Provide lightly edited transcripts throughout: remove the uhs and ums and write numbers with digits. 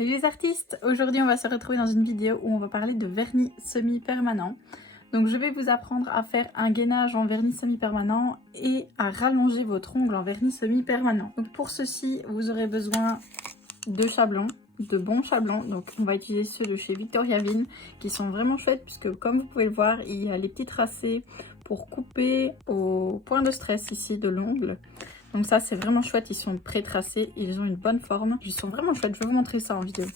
Salut les artistes! Aujourd'hui on va se retrouver dans une vidéo où on va parler de vernis semi-permanent. Donc je vais vous apprendre à faire un gainage en vernis semi-permanent et à rallonger votre ongle en vernis semi-permanent. Donc pour ceci vous aurez besoin de chablons, de bons chablons. Donc on va utiliser ceux de chez Victoria Vin qui sont vraiment chouettes puisque comme vous pouvez le voir il y a les petits tracés pour couper au point de stress ici de l'ongle. Donc ça c'est vraiment chouette, ils sont pré-tracés, ils ont une bonne forme, ils sont vraiment chouettes, je vais vous montrer ça en vidéo.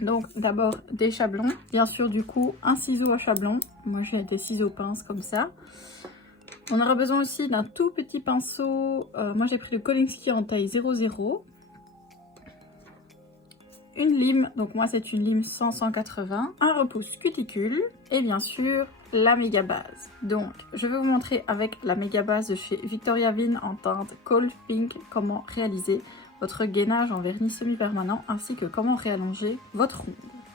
Donc d'abord des chablons, bien sûr du coup un ciseau à chablon, moi j'ai des ciseaux pinces comme ça. On aura besoin aussi d'un tout petit pinceau, moi j'ai pris le Kolinsky en taille 00. Une lime, donc moi c'est une lime 100-180, un repousse cuticule et bien sûr la méga base. Donc je vais vous montrer avec la méga base de chez Victoria Vin en teinte Cold Pink comment réaliser votre gainage en vernis semi-permanent ainsi que comment réallonger votre ongle.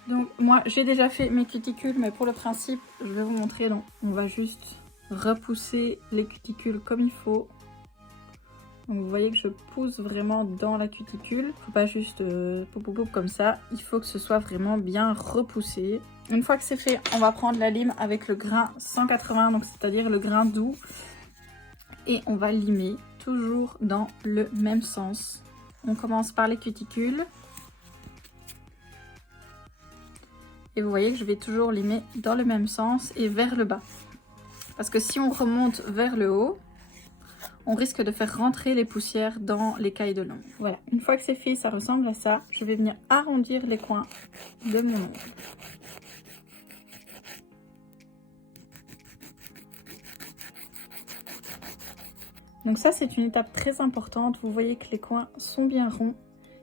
Donc moi j'ai déjà fait mes cuticules mais pour le principe je vais vous montrer. Donc on va juste repousser les cuticules comme il faut. Donc vous voyez que je pousse vraiment dans la cuticule, faut pas juste pop comme ça, il faut que ce soit vraiment bien repoussé. Une fois que c'est fait, on va prendre la lime avec le grain 180, donc c'est-à-dire le grain doux, et on va limer toujours dans le même sens. On commence par les cuticules, et vous voyez que je vais toujours limer dans le même sens et vers le bas, parce que si on remonte vers le haut, on risque de faire rentrer les poussières dans l'écaille de l'ongle. Voilà, une fois que c'est fait, ça ressemble à ça. Je vais venir arrondir les coins de mon ongle. Donc ça, c'est une étape très importante. Vous voyez que les coins sont bien ronds.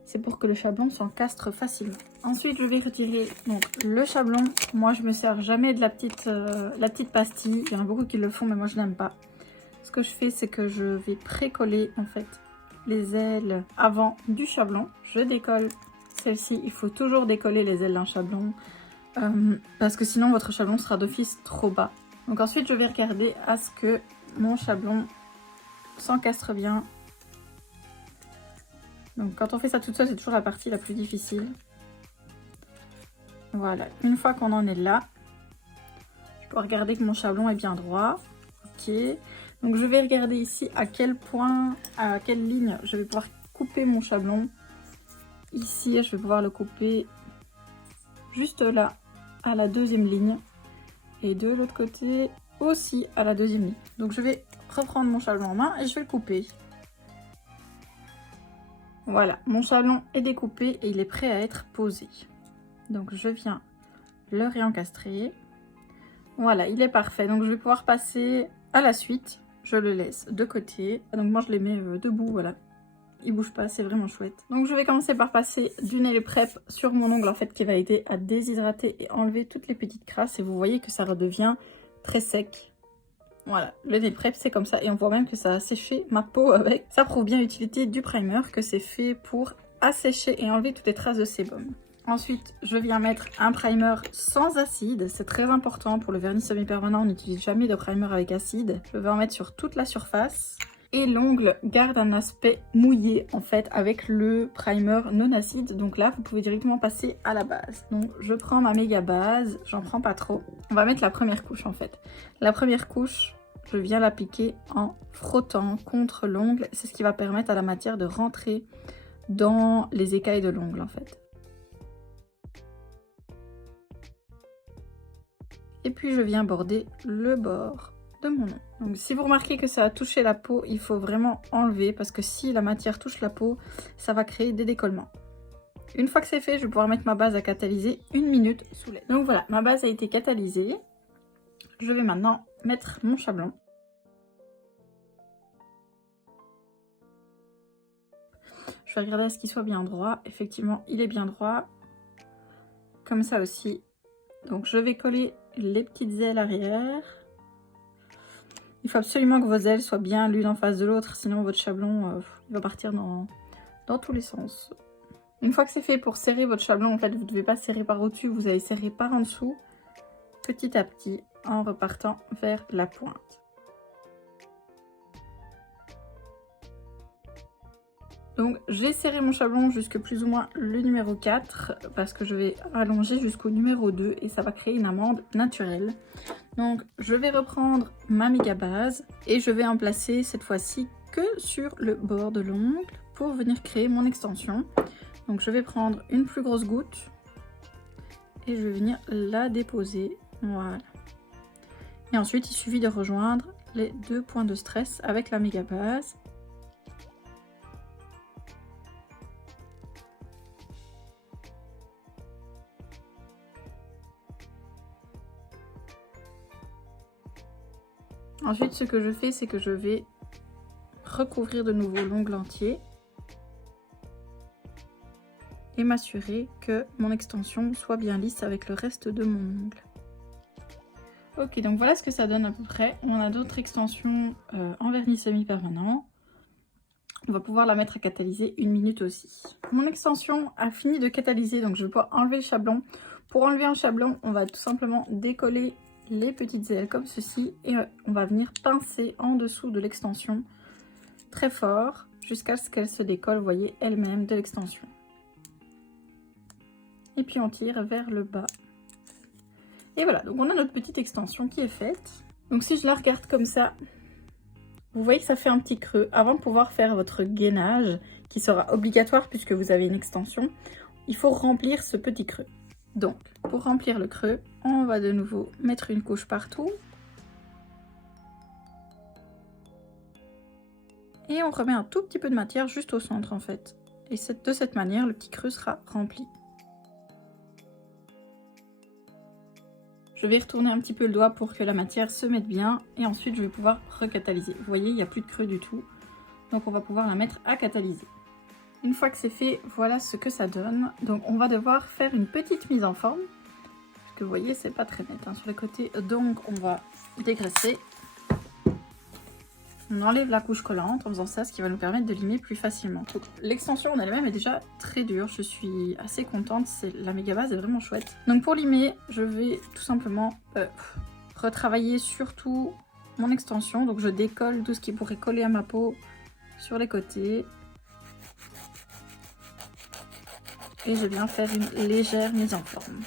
C'est pour que le chablon s'encastre facilement. Ensuite, je vais retirer donc, le chablon. Moi, je me sers jamais de la petite pastille. Il y en a beaucoup qui le font, mais moi, je n'aime pas. Ce que je fais, c'est que je vais pré-coller en fait les ailes avant du chablon. Je décolle celle-ci. Il faut toujours décoller les ailes d'un chablon parce que sinon votre chablon sera d'office trop bas. Donc ensuite, je vais regarder à ce que mon chablon s'encastre bien. Donc quand on fait ça toute seule, c'est toujours la partie la plus difficile. Voilà, une fois qu'on en est là, je peux regarder que mon chablon est bien droit. Ok. Donc je vais regarder ici à quel point, à quelle ligne je vais pouvoir couper mon chablon. Ici, je vais pouvoir le couper juste là, à la deuxième ligne. Et de l'autre côté aussi à la deuxième ligne. Donc je vais reprendre mon chablon en main et je vais le couper. Voilà, mon chablon est découpé et il est prêt à être posé. Donc je viens le réencastrer. Voilà, il est parfait. Donc je vais pouvoir passer à la suite. Je le laisse de côté. Donc moi je les mets debout, voilà. Ils bougent pas, c'est vraiment chouette. Donc je vais commencer par passer du nail prep sur mon ongle en fait qui va aider à déshydrater et enlever toutes les petites crasses. Et vous voyez que ça redevient très sec. Voilà, le nail prep c'est comme ça et on voit même que ça a séché ma peau avec. Ça prouve bien l'utilité du primer, que c'est fait pour assécher et enlever toutes les traces de sébum. Ensuite, je viens mettre un primer sans acide. C'est très important pour le vernis semi-permanent. On n'utilise jamais de primer avec acide. Je vais en mettre sur toute la surface. Et l'ongle garde un aspect mouillé en fait avec le primer non acide. Donc là, vous pouvez directement passer à la base. Donc je prends ma méga base. J'en prends pas trop. On va mettre la première couche en fait. La première couche, je viens l'appliquer en frottant contre l'ongle. C'est ce qui va permettre à la matière de rentrer dans les écailles de l'ongle en fait. Et puis je viens border le bord de mon ongle. Donc si vous remarquez que ça a touché la peau, il faut vraiment enlever parce que si la matière touche la peau, ça va créer des décollements. Une fois que c'est fait, je vais pouvoir mettre ma base à catalyser 1 minute sous l'aide. Donc voilà, ma base a été catalysée. Je vais maintenant mettre mon chablon. Je vais regarder à ce qu'il soit bien droit. Effectivement, il est bien droit. Comme ça aussi. Donc je vais coller les petites ailes arrière. Il faut absolument que vos ailes soient bien l'une en face de l'autre, sinon votre chablon il va partir dans tous les sens. Une fois que c'est fait, pour serrer votre chablon, en fait, vous ne devez pas serrer par au-dessus, vous allez serrer par en dessous, petit à petit, en repartant vers la pointe. Donc j'ai serré mon chablon jusque plus ou moins le numéro 4 parce que je vais allonger jusqu'au numéro 2 et ça va créer une amande naturelle. Donc je vais reprendre ma méga base et je vais en placer cette fois-ci que sur le bord de l'ongle pour venir créer mon extension. Donc je vais prendre une plus grosse goutte et je vais venir la déposer, voilà. Et ensuite il suffit de rejoindre les 2 points de stress avec la méga base. Ensuite, ce que je fais, c'est que je vais recouvrir de nouveau l'ongle entier et m'assurer que mon extension soit bien lisse avec le reste de mon ongle. Ok, donc voilà ce que ça donne à peu près. On a d'autres extensions en vernis semi-permanent. On va pouvoir la mettre à catalyser 1 minute aussi. Mon extension a fini de catalyser, donc je vais pouvoir enlever le chablon. Pour enlever un chablon, on va tout simplement décoller les petites ailes comme ceci et on va venir pincer en dessous de l'extension très fort jusqu'à ce qu'elle se décolle, vous voyez, elle-même de l'extension. Et puis on tire vers le bas. Et voilà, donc on a notre petite extension qui est faite. Donc si je la regarde comme ça, vous voyez que ça fait un petit creux. Avant de pouvoir faire votre gainage, qui sera obligatoire puisque vous avez une extension, il faut remplir ce petit creux. Donc, pour remplir le creux, on va de nouveau mettre une couche partout. Et on remet un tout petit peu de matière juste au centre en fait. Et de cette manière, le petit creux sera rempli. Je vais retourner un petit peu le doigt pour que la matière se mette bien. Et ensuite, je vais pouvoir recatalyser. Vous voyez, il n'y a plus de creux du tout. Donc, on va pouvoir la mettre à catalyser. Une fois que c'est fait, voilà ce que ça donne. Donc on va devoir faire une petite mise en forme. Parce que vous voyez, c'est pas très net hein, sur les côtés. Donc on va dégraisser. On enlève la couche collante en faisant ça, ce qui va nous permettre de limer plus facilement. L'extension en elle-même est déjà très dure. Je suis assez contente. La méga base est vraiment chouette. Donc pour limer, je vais tout simplement retravailler surtout mon extension. Donc je décolle tout ce qui pourrait coller à ma peau sur les côtés. Et je viens faire une légère mise en forme.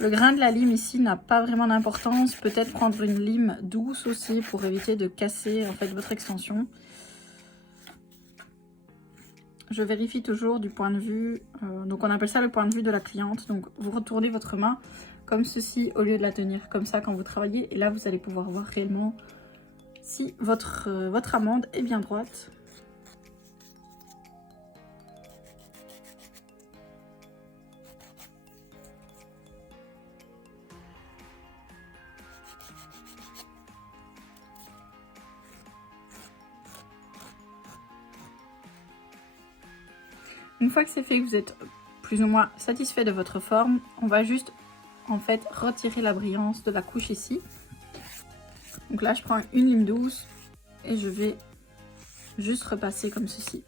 Le grain de la lime ici n'a pas vraiment d'importance. Peut-être prendre une lime douce aussi pour éviter de casser en fait votre extension. Je vérifie toujours du point de vue, donc on appelle ça le point de vue de la cliente. Donc vous retournez votre main comme ceci au lieu de la tenir comme ça quand vous travaillez. Et là vous allez pouvoir voir réellement si votre amande est bien droite. Une fois que c'est fait, que vous êtes plus ou moins satisfait de votre forme, on va juste en fait retirer la brillance de la couche ici. Donc là je prends une lime douce et je vais juste repasser comme ceci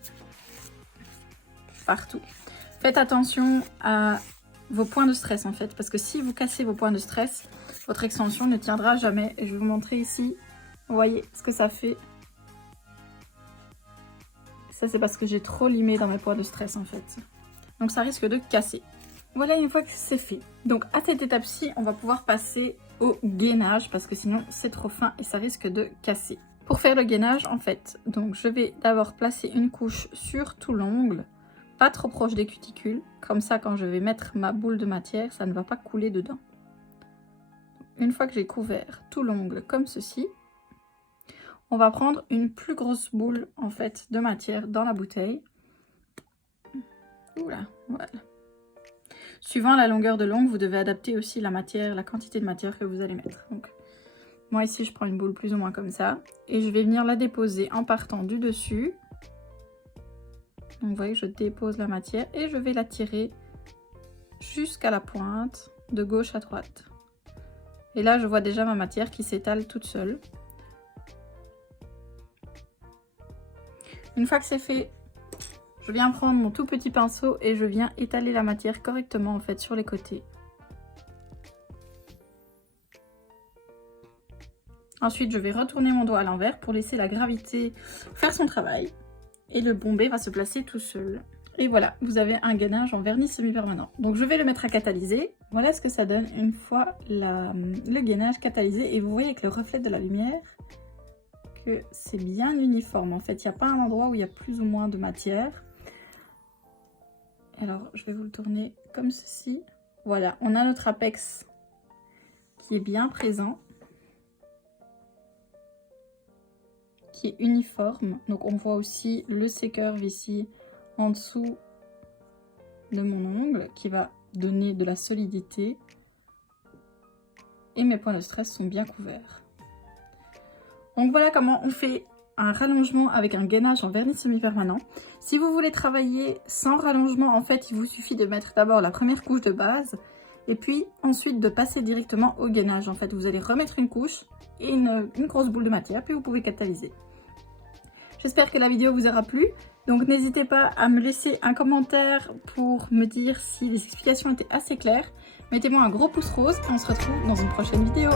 partout. Faites attention à vos points de stress en fait, parce que si vous cassez vos points de stress, votre extension ne tiendra jamais. Et je vais vous montrer ici, vous voyez ce que ça fait. Ça c'est parce que j'ai trop limé dans mes points de stress en fait. Donc ça risque de casser. Voilà une fois que c'est fait. Donc à cette étape-ci, on va pouvoir passer au gainage parce que sinon c'est trop fin et ça risque de casser. Pour faire le gainage en fait, donc je vais d'abord placer une couche sur tout l'ongle, pas trop proche des cuticules. Comme ça quand je vais mettre ma boule de matière, ça ne va pas couler dedans. Une fois que j'ai couvert tout l'ongle comme ceci, on va prendre une plus grosse boule en fait de matière dans la bouteille. Oula, voilà. Suivant la longueur de l'ongle, vous devez adapter aussi la matière, la quantité de matière que vous allez mettre. Donc, moi ici, je prends une boule plus ou moins comme ça. Et je vais venir la déposer en partant du dessus. Donc vous voyez, je dépose la matière et je vais la tirer jusqu'à la pointe, de gauche à droite. Et là, je vois déjà ma matière qui s'étale toute seule. Une fois que c'est fait, je viens prendre mon tout petit pinceau et je viens étaler la matière correctement en fait sur les côtés. Ensuite, je vais retourner mon doigt à l'envers pour laisser la gravité faire son travail. Et le bombé va se placer tout seul. Et voilà, vous avez un gainage en vernis semi-permanent. Donc je vais le mettre à catalyser. Voilà ce que ça donne une fois le gainage catalysé. Et vous voyez avec le reflet de la lumière que c'est bien uniforme. En fait, il n'y a pas un endroit où il y a plus ou moins de matière. Alors, je vais vous le tourner comme ceci. Voilà, on a notre apex qui est bien présent, qui est uniforme. Donc, on voit aussi le C-curve ici en dessous de mon ongle qui va donner de la solidité. Et mes points de stress sont bien couverts. Donc, voilà comment on fait un rallongement avec un gainage en vernis semi-permanent. Si vous voulez travailler sans rallongement, en fait, il vous suffit de mettre d'abord la première couche de base et puis ensuite de passer directement au gainage. En fait, vous allez remettre une couche et une grosse boule de matière, puis vous pouvez catalyser. J'espère que la vidéo vous aura plu. Donc, n'hésitez pas à me laisser un commentaire pour me dire si les explications étaient assez claires. Mettez-moi un gros pouce rose et on se retrouve dans une prochaine vidéo.